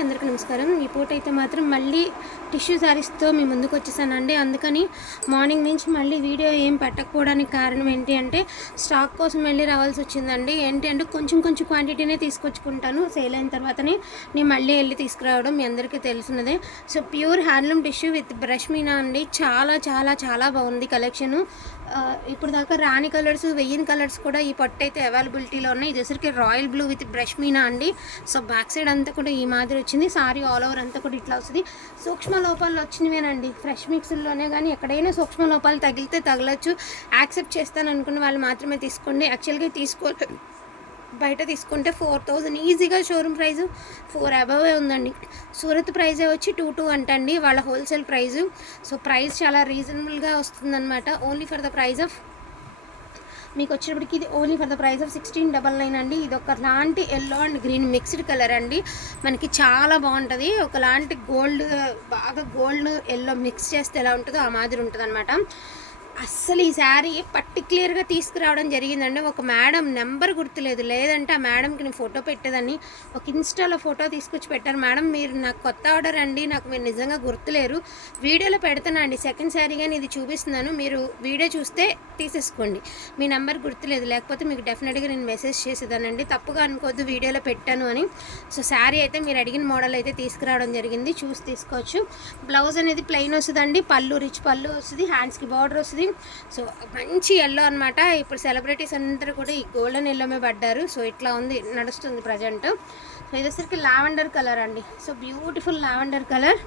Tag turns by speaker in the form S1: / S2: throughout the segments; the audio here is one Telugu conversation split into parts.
S1: అందరికీ నమస్కారం. ఈ పూట అయితే మాత్రం మళ్ళీ టిష్యూ శారీస్తో మీ ముందుకు వచ్చేసానండి. అందుకని మార్నింగ్ నుంచి మళ్ళీ వీడియో ఏం పెట్టకపోవడానికి కారణం ఏంటి అంటే స్టాక్ కోసం వెళ్ళి రావాల్సి వచ్చిందండి. ఏంటి అంటే కొంచెం కొంచెం క్వాంటిటీనే తీసుకొచ్చుకుంటాను. సేల్ అయిన తర్వాతనే నేను మళ్ళీ వెళ్ళి తీసుకురావడం మీ అందరికీ తెలిసినదే so pure handloom tissue with brush meena అండి. చాలా చాలా చాలా బాగుంది కలెక్షను. ఇప్పుడు దాకా రాణి కలర్స్ వెయ్యిన కలర్స్ కూడా ఈ పట్టు అయితే అవైలబిలిటీలో ఉన్నాయి. ఇది royal blue with brush meena అండి. సో బ్యాక్ సైడ్ అంతా కూడా ఈ మాదిరి వచ్చింది. సారీ ఆల్ ఓవర్ అంతా కూడా ఇట్లా వస్తుంది. సూక్ష్మ లోపాలు వచ్చినవేనండి. ఫ్రెష్ మిక్స్లోనే కానీ ఎక్కడైనా సూక్ష్మ లోపాలు తగిలితే తగలచ్చు. యాక్సెప్ట్ చేస్తాను అనుకున్న వాళ్ళు మాత్రమే తీసుకోండి. యాక్చువల్గా తీసుకో బయట తీసుకుంటే ఫోర్ థౌజండ్ ఈజీగా షోరూమ్ ప్రైస్ ఫోర్ అబవే ఉందండి. సూరత్ ప్రైజే వచ్చి టూ టూ అంటండి. వాళ్ళ హోల్సేల్ ప్రైజు సో ప్రైస్ చాలా రీజనబుల్గా వస్తుందన్నమాట. Only for the price of మీకు వచ్చేటప్పటికి ఇది only for the price of sixteen double nine అండి. ఇది ఒక లాంటి yellow and green mixed colour అండి. మనకి చాలా బాగుంటుంది. ఒకలాంటి గోల్డ్ బాగా గోల్డ్ ఎల్లో మిక్స్ చేస్తే ఎలా ఉంటుందో ఆ మాదిరి ఉంటుంది అనమాట అస్సలు ఈ శారీ పర్టిక్యులర్గా తీసుకురావడం జరిగిందండి. ఒక మేడం నెంబర్ గుర్తులేదు. లేదంటే ఆ మేడంకి నేను ఫోటో పెట్టేదాన్ని. ఒక ఇన్స్టాలో ఫోటో తీసుకొచ్చి పెట్టారు. మేడం మీరు నాకు కొత్త ఆర్డర్ అండి. నాకు మీరు నిజంగా గుర్తులేరు. వీడియోలో పెడతాను అండి. సెకండ్ శారీగా కానీ ఇది చూపిస్తున్నాను. మీరు వీడియో చూస్తే తీసేసుకోండి. మీ నెంబర్ గుర్తులేదు. లేకపోతే మీకు డెఫినెట్గా నేను మెసేజ్ చేసేదానండి. తప్పుగా అనుకోవద్దు వీడియోలో పెట్టాను అని. సో శారీ అయితే మీరు అడిగిన మోడల్ అయితే తీసుకురావడం జరిగింది. చూసి తీసుకోవచ్చు. బ్లౌజ్ అనేది ప్లెయిన్ వస్తుందండి. పళ్ళు రిచ్ పళ్ళు వస్తుంది. హ్యాండ్స్కి బార్డర్ వస్తుంది. సో మంచి ఎల్లో అనమాట ఇప్పుడు సెలబ్రిటీస్ అందరూ కూడా ఈ గోల్డెన్ ఎల్లోమే పడ్డారు. సో ఇట్లా ఉంది నడుస్తుంది ప్రజెంట్ సో ఇదేసరికి లావెండర్ కలర్ అండి. సో బ్యూటిఫుల్ లావెండర్ కలర్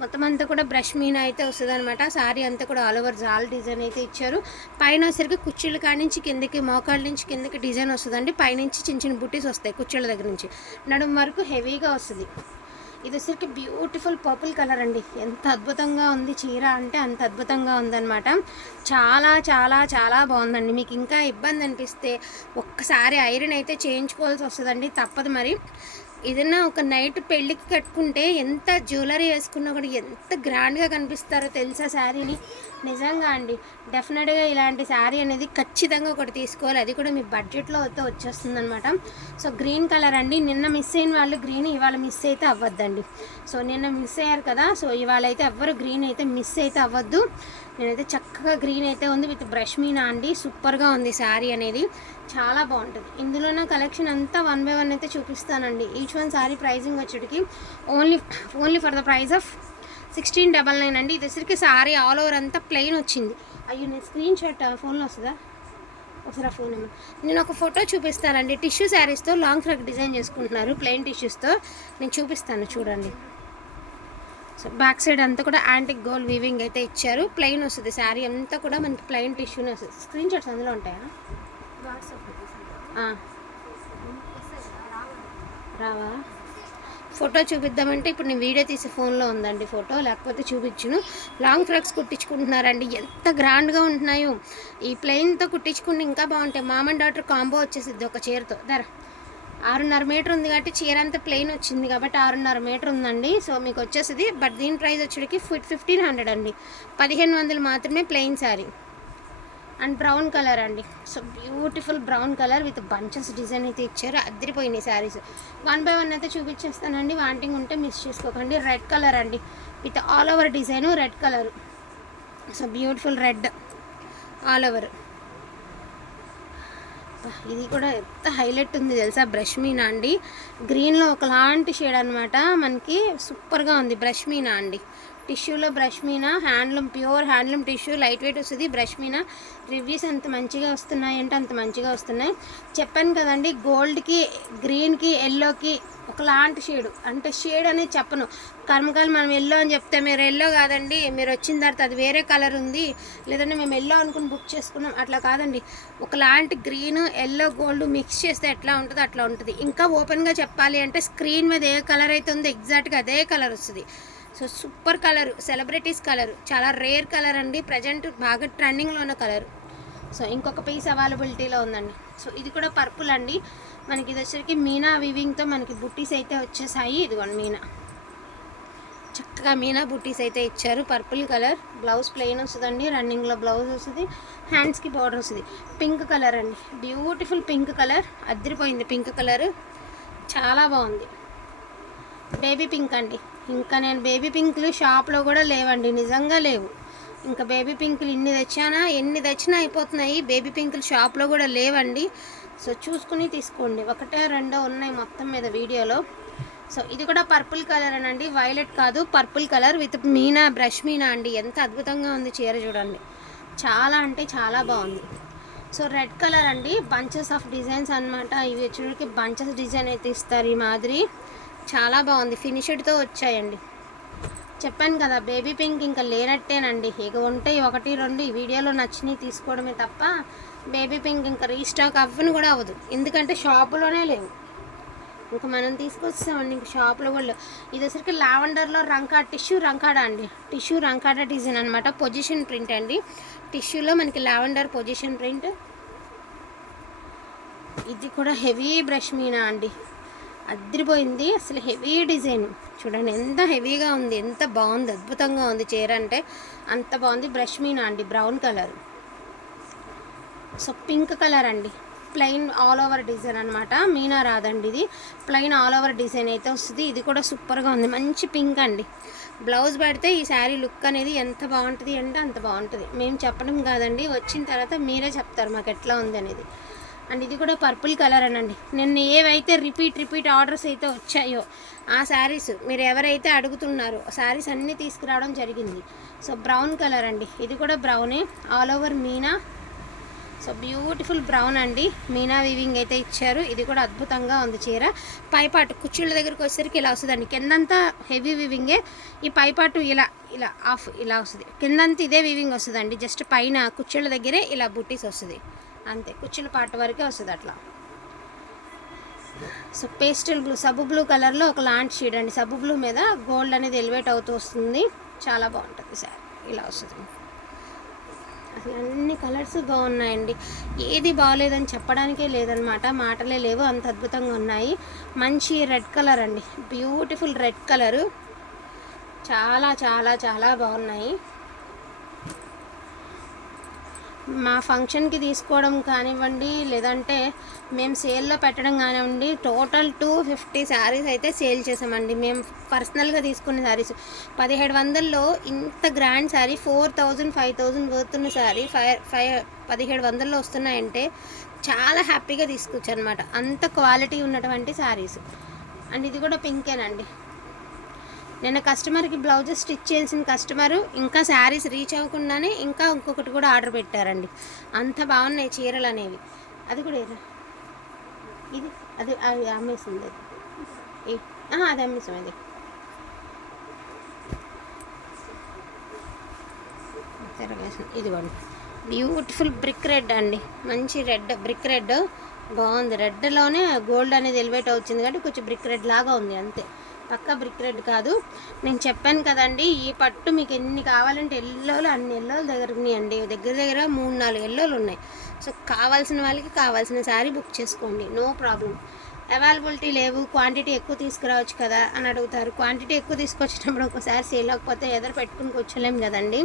S1: మొత్తం అంతా కూడా బ్రష్ మీన అయితే వస్తుంది అనమాట సారీ అంతా కూడా ఆల్ ఓవర్ జాల్ డిజైన్ అయితే ఇచ్చారు. పైన వచ్చేసరికి కుర్చీల కాడి నుంచి కిందకి మోకాళ్ళ నుంచి కిందకి డిజైన్ వస్తుందండి. పైనుంచి చిన్న చిన్న బుట్టీస్ వస్తాయి కుర్చీల దగ్గర నుంచి. నడుము వరకు హెవీగా వస్తుంది. ఇది వచ్చరికి బ్యూటిఫుల్ పర్పుల్ కలర్ అండి. ఎంత అద్భుతంగా ఉంది చీర అంటే అంత అద్భుతంగా ఉందన్నమాట. చాలా చాలా చాలా బాగుందండి. మీకు ఇంకా ఇబ్బంది అనిపిస్తే ఒక్కసారి ఐరన్ అయితే చేయించుకోవాల్సి వస్తుందండి. తప్పదు మరి. ఏదైనా ఒక నైట్ పెళ్ళికి కట్టుకుంటే ఎంత జ్యువెలరీ వేసుకున్నా కూడా ఎంత గ్రాండ్గా కనిపిస్తారో తెలుసా శారీని? నిజంగా అండి. డెఫినెట్గా ఇలాంటి శారీ అనేది ఖచ్చితంగా ఒకటి తీసుకోవాలి. అది కూడా మీ బడ్జెట్లో అయితే వచ్చేస్తుంది అనమాట సో గ్రీన్ కలర్ అండి. నిన్న మిస్ అయిన వాళ్ళు గ్రీన్ ఇవాళ మిస్ అయితే అవ్వద్దండి. సో నిన్న మిస్ అయ్యారు కదా. సో ఇవాళ అయితే ఎవ్వరు గ్రీన్ అయితే మిస్ అయితే అవ్వద్దు. నేనైతే చక్కగా గ్రీన్ అయితే ఉంది విత్ బ్రష్ మీనా అండి. సూపర్గా ఉంది శారీ అనేది. చాలా బాగుంటుంది. ఇందులో నా కలెక్షన్ అంతా వన్ బై వన్ అయితే చూపిస్తానండి. Each one sari pricing వచ్చేటికి only only for the price of sixteen double nine అండి. ఇది వచ్చరికి శారీ ఆల్ ఓవర్ అంతా ప్లెయిన్ వచ్చింది. అయ్యో నేను స్క్రీన్ షాట్ ఫోన్లో వస్తుందా? ఒకసారి ఫోన్ నెంబర్ నేను ఒక ఫోటో చూపిస్తానండి. టిష్యూ శారీస్తో లాంగ్ ఫ్రాక్ డిజైన్ చేసుకుంటున్నారు. ప్లెయిన్ టిష్యూస్తో నేను చూపిస్తాను చూడండి. సో బ్యాక్ సైడ్ అంతా కూడా యాంటిక్ గోల్డ్ వీవింగ్ అయితే ఇచ్చారు. ప్లెయిన్ వస్తుంది శారీ అంతా కూడా మనకి ప్లెయిన్ టిష్యూనే వస్తుంది. స్క్రీన్ షాట్స్ అందులో ఉంటాయా? రావా? ఫోటో చూపిద్దామంటే ఇప్పుడు నేను వీడియో తీసే ఫోన్లో ఉందండి ఫోటో లేకపోతే చూపించును. లాంగ్ ఫ్రాక్స్ కుట్టించుకుంటున్నారండి. ఎంత గ్రాండ్గా ఉంటున్నాయో. ఈ ప్లెయిన్తో కుట్టించుకుంటే ఇంకా బాగుంటాయి. మామ అండ్ డాటర్ కాంబో వచ్చేసిద్ది ఒక చీరతో. ధర. ఆరున్నర మీటర్ ఉంది కాబట్టి చీర అంతా ప్లెయిన్ వచ్చింది కాబట్టి ఆరున్నర మీటర్ ఉందండి. సో మీకు వచ్చేసింది. బట్ దీని ప్రైస్ వచ్చేటికి ఫిట్ ఫిఫ్టీన్ హండ్రెడ్ అండి. పదిహేను వందలు మాత్రమే plain sari and brown colour అండి. So beautiful brown colour with bunches design అయితే ఇచ్చారు. అద్దరిపోయినాయి శారీస్ వన్ బై వన్ అయితే చూపించేస్తానండి. వాంటింగ్ ఉంటే మిస్ చేసుకోకండి. రెడ్ కలర్ అండి. With all over design red colour so beautiful red all over ఇది కూడా ఎంత హైలైట్ ఉంది తెలుసా? బ్రష్ మీనా అండి గ్రీన్లో ఒకలాంటి షేడ్ అనమాట మనకి సూపర్గా ఉంది బ్రష్ మీనా అండి టిష్యూలో brush meena? Handloom pure handloom tissue light weight వస్తుంది బ్రష్ మీన? రివ్యూస్ ఎంత మంచిగా వస్తున్నాయి అంటే అంత మంచిగా వస్తున్నాయి. చెప్పాను కదండి గోల్డ్కి గ్రీన్కి ఎల్లోకి ఒకలాంటి షేడు. అంటే షేడ్ అనేది చెప్పను. కర్మకాలు మనం ఎల్లో అని చెప్తే మీరు ఎల్లో కాదండి మీరు వచ్చిన తర్వాత అది వేరే కలర్ ఉంది. లేదంటే మేము ఎల్లో అనుకుని బుక్ చేసుకున్నాం. అట్లా కాదండి. ఒకలాంటి గ్రీన్ ఎల్లో గోల్డ్ మిక్స్ చేస్తే ఎట్లా ఉంటుందో అట్లా ఉంటుంది. ఇంకా ఓపెన్గా చెప్పాలి అంటే స్క్రీన్ మీద ఏ కలర్ అయితే ఉందో ఎగ్జాక్ట్గా అదే కలర్ వస్తుంది. So super colour celebrities colour చాలా రేర్ కలర్ అండి. ప్రజెంట్ బాగా ట్రెండింగ్లో ఉన్న కలర్. సో ఇంకొక పీస్ అవైలబిలిటీలో ఉందండి. సో ఇది కూడా పర్పుల్ అండి. మనకి ఇది వచ్చరికి మీనా వివింగ్తో మనకి బుట్టీస్ అయితే వచ్చేసాయి. ఇదిగోండి మీనా. చక్కగా మీనా బుట్టీస్ అయితే ఇచ్చారు. పర్పుల్ కలర్ బ్లౌజ్ ప్లెయిన్ వస్తుందండి. రన్నింగ్లో బ్లౌజ్ వస్తుంది. హ్యాండ్స్కి బార్డర్ వస్తుంది. పింక్ కలర్ అండి. Beautiful pink colour. అద్దరిపోయింది పింక్ కలర్. చాలా బాగుంది. బేబీ పింక్ అండి. ఇంకా నేను బేబీ పింక్లు షాప్లో కూడా లేవండి నిజంగా లేవు. ఇంకా బేబీ పింకులు ఇన్ని తెచ్చానా ఎన్ని తెచ్చినా అయిపోతున్నాయి బేబీ పింకులు షాప్లో కూడా లేవండి. సో చూసుకుని తీసుకోండి ఒకటే రెండో ఉన్నాయి మొత్తం మీద వీడియోలో. సో ఇది కూడా పర్పుల్ కలర్ అనండి వైలెట్ కాదు purple colour with meena brush meena అండి. ఎంత అద్భుతంగా ఉంది చీర చూడండి. చాలా అంటే చాలా బాగుంది. సో రెడ్ కలర్ అండి బంచెస్ ఆఫ్ డిజైన్స్ అనమాట ఇవి వచ్చేటికి బంచెస్ డిజైన్ అయితే ఇస్తారు ఈ మాదిరి. చాలా బాగుంది. ఫినిషెడ్తో వచ్చాయండి. చెప్పాను కదా బేబీ పింక్ ఇంకా లేనట్టేనండి. ఇక ఉంటాయి ఒకటి రెండు. ఈ వీడియోలో నచ్చినవి తీసుకోవడమే తప్ప బేబీ పింక్ ఇంకా రీస్టాక్ అవ్వని కూడా అవ్వదు. ఎందుకంటే షాపులోనే లేవు. ఇంకా మనం తీసుకొస్తామండి ఇంక షాప్లో కూడా ఇది వచ్చరికి లావెండర్లో రంకా టిష్యూ రంకాడ అండి. టిష్యూ రంకాడ డిజైన్ అనమాట పొజిషన్ ప్రింట్ అండి. టిష్యూలో మనకి లావెండర్ పొజిషన్ ప్రింట్. ఇది కూడా హెవీ బ్రష్ మీనా అండి. అదిరిపోయింది. అసలు హెవీ డిజైన్. చూడండి ఎంత హెవీగా ఉంది ఎంత బాగుంది అద్భుతంగా ఉంది చీర అంటే. అంత బాగుంది బ్రష్ మీనా అండి brown colour. So pink colour అండి. ప్లెయిన్ ఆల్ ఓవర్ డిజైన్ అనమాట మీనా రాదండి ఇది. ప్లెయిన్ ఆల్ ఓవర్ డిజైన్ అయితే వస్తుంది. ఇది కూడా సూపర్గా ఉంది. మంచి పింక్ అండి. బ్లౌజ్ పెడితే ఈ శారీ లుక్ అనేది ఎంత బాగుంటుంది అంటే అంత బాగుంటుంది. మేము చెప్పడం కాదండి. వచ్చిన తర్వాత మీరే చెప్తారు మాకు ఎట్లా ఉంది అనేది. అండ్ ఇది కూడా పర్పుల్ కలర్ అనండి. నిన్న ఏవైతే రిపీట్ రిపీట్ ఆర్డర్స్ అయితే వచ్చాయో ఆ శారీస్ మీరు ఎవరైతే అడుగుతున్నారో శారీస్ అన్నీ తీసుకురావడం జరిగింది. సో బ్రౌన్ కలర్ అండి. ఇది కూడా బ్రౌనే. All over meena. So beautiful brown అండి. మీనా వీవింగ్ అయితే ఇచ్చారు. ఇది కూడా అద్భుతంగా ఉంది చీర. పైపాటు కుర్చీల దగ్గరికి వచ్చేసరికి ఇలా వస్తుందండి. కిందంతా హెవీ వీవింగే. ఈ పైపాటు ఇలా ఇలా ఆఫ్ ఇలా వస్తుంది. కిందంతా ఇదే వీవింగ్ వస్తుందండి. జస్ట్ పైన కుర్చీల దగ్గరే ఇలా బుట్టీస్ వస్తుంది. అంతే కుర్చీల పాట వరకే వస్తుంది అట్లా. సో పేస్టల్ బ్లూ సబ్బు బ్లూ కలర్లో ఒక లాంటి షీడ్ అండి. సబ్బు బ్లూ మీద గోల్డ్ అనేది ఎలివేట్ అవుతూ వస్తుంది. చాలా బాగుంటుంది సార్. ఇలా వస్తుంది. అసలు అన్ని కలర్స్ బాగున్నాయండి. ఏది బాగలేదని చెప్పడానికే లేదనమాట. మాటలే లేవు అంత అద్భుతంగా ఉన్నాయి. మంచి రెడ్ కలర్ అండి. Beautiful red colour. చాలా చాలా చాలా బాగున్నాయి. మా ఫంక్షన్కి తీసుకోవడం కానివ్వండి లేదంటే మేము సేల్లో పెట్టడం కానివ్వండి టోటల్ టూ ఫిఫ్టీ శారీస్ అయితే సేల్ చేసామండి. మేము పర్సనల్గా తీసుకున్న శారీస్ పదిహేడు వందల్లో ఇంత grand sari four thousand five thousand పోతున్న శారీ ఫైవ్ ఫైవ్ పదిహేడు వందల్లో వస్తున్నాయంటే చాలా హ్యాపీగా తీసుకోవచ్చు అనమాట అంత క్వాలిటీ ఉన్నటువంటి శారీస్. అండ్ ఇది కూడా పింకేనండి. నిన్న కస్టమర్కి బ్లౌజెస్ స్టిచ్ చేసిన కస్టమరు ఇంకా శారీస్ రీచ్ అవ్వకుండానే ఇంకా ఇంకొకటి కూడా ఆర్డర్ పెట్టారండి. అంత బాగున్నాయి చీరలు అనేవి. అది కూడా ఇది అది అది అమ్మేసింది అది. అది అమ్మేసాం అది. ఇదిగోండి. బ్యూటిఫుల్ బ్రిక్ రెడ్ అండి. మంచి రెడ్ బ్రిక్ రెడ్. బాగుంది. రెడ్లోనే గోల్డ్ అనేది ఎలివేట్ అవుతుంది కాబట్టి కొంచెం బ్రిక్ రెడ్ లాగా ఉంది అంతే. పక్క బ్రిక్ రెడ్ కాదు. నేను చెప్పాను కదండి ఈ పట్టు మీకు ఎన్ని కావాలంటే ఎల్లోలు అన్ని ఎల్లోలు దగ్గర ఉన్నాయండి. దగ్గర దగ్గర మూడు నాలుగు ఎల్లోలు ఉన్నాయి. సో కావాల్సిన వాళ్ళకి కావాల్సిన శారీ బుక్ చేసుకోండి. No problem. అవైలబిలిటీ లేవు క్వాంటిటీ ఎక్కువ తీసుకురావచ్చు కదా అని అడుగుతారు. క్వాంటిటీ ఎక్కువ తీసుకొచ్చినప్పుడు ఒకసారి సేల్ అవ్వకపోతే ఎదురు పెట్టుకుని కదండి.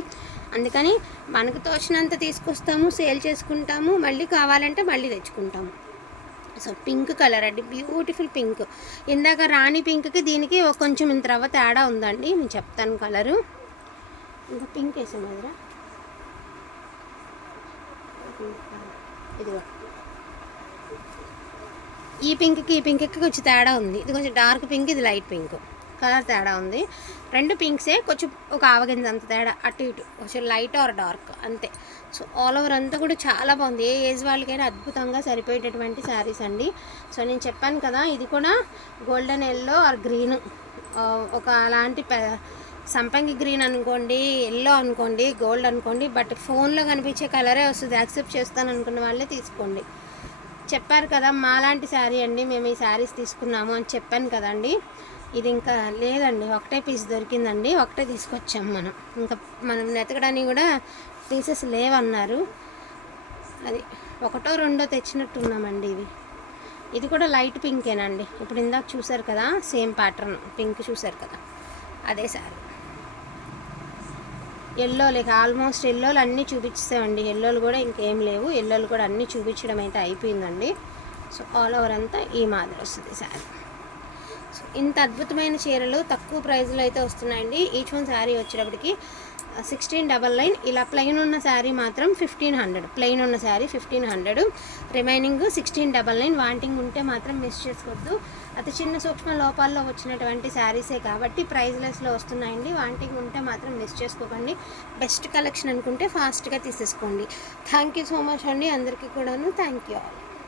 S1: అందుకని మనకు తోచినంత తీసుకొస్తాము సేల్ చేసుకుంటాము మళ్ళీ కావాలంటే మళ్ళీ తెచ్చుకుంటాము. సో పింక్ కలర్ అండి. Beautiful pink. ఇందాక రాణి పింక్కి దీనికి ఒక కొంచెం ఇంత రవ్వ తేడా ఉందండి. నేను చెప్తాను కలరు. ఇంకా పింక్ వేసాం ఎదురా ఇదిగో. ఈ పింక్కి ఈ పింక్కి కొంచెం తేడా ఉంది. ఇది కొంచెం డార్క్ పింక్ ఇది లైట్ పింక్. కలర్ తేడా ఉంది. రెండు పింక్సే కొంచెం ఒక ఆవగింజ అంత తేడా. అటు ఇటు కొంచెం లైట్ ఆర్ డార్క్ అంతే. సో ఆల్ ఓవర్ అంతా కూడా చాలా బాగుంది. ఏ ఏజ్ వాళ్ళకైనా అద్భుతంగా సరిపోయేటటువంటి శారీస్ అండి. సో నేను చెప్పాను కదా ఇది కూడా గోల్డెన్ ఎల్లో ఆర్ గ్రీన్ ఒక అలాంటి పె సంపంగి గ్రీన్ అనుకోండి ఎల్లో అనుకోండి గోల్డ్ అనుకోండి బట్ ఫోన్లో కనిపించే కలరే వస్తుంది. యాక్సెప్ట్ చేస్తాను అనుకున్న వాళ్ళే తీసుకోండి. చెప్పారు కదా మాలాంటి శారీ అండి మేము ఈ శారీస్ తీసుకున్నాము అని చెప్పాను కదండి. ఇది ఇంకా లేదండి. ఒకటే పీస్ దొరికిందండి. ఒకటే తీసుకొచ్చాం మనం. ఇంకా మనం నెతకడానికి కూడా పీసెస్ లేవన్నారు. అది ఒకటో రెండో తెచ్చినట్టున్నామండి ఇవి. ఇది కూడా లైట్ పింకేనండి. ఇప్పుడు ఇందాక చూసారు కదా సేమ్ ప్యాటర్న్. పింక్ చూసారు కదా. అదే సార్. ఎల్లో లేక ఆల్మోస్ట్ ఎల్లోలు అన్నీ చూపించామండి ఎల్లోలు కూడా ఇంకేం లేవు. ఎల్లోలు కూడా అన్నీ చూపించడం అయితే అయిపోయిందండి. సో ఆల్ ఓవర్ అంతా ఈ మాదిరి వస్తుంది సారీ. ఇంత అద్భుతమైన చీరలు తక్కువ ప్రైస్లో అయితే వస్తున్నాయండి. ఈచ్ వన్ శారీ వచ్చేటప్పటికి సిక్స్టీన్ డబల్ నైన్ ఇలా ప్లెయిన్ ఉన్న శారీ మాత్రం ఫిఫ్టీన్ హండ్రెడ్ ప్లెయిన్ ఉన్న sari fifteen hundred remaining sixteen double nine wanting ఉంటే మాత్రం మిస్ చేసుకోవద్దు. అతి చిన్న సూక్ష్మ లోపాల్లో వచ్చినటువంటి శారీసే కాబట్టి ప్రైజ్లెస్లో వస్తున్నాయండి. వాంటింగ్ ఉంటే మాత్రం మిస్ చేసుకోకండి. బెస్ట్ కలెక్షన్ అనుకుంటే ఫాస్ట్గా తీసేసుకోండి. థ్యాంక్ యూ సో మచ్ అండి. అందరికీ కూడాను థ్యాంక్ యూ ఆల్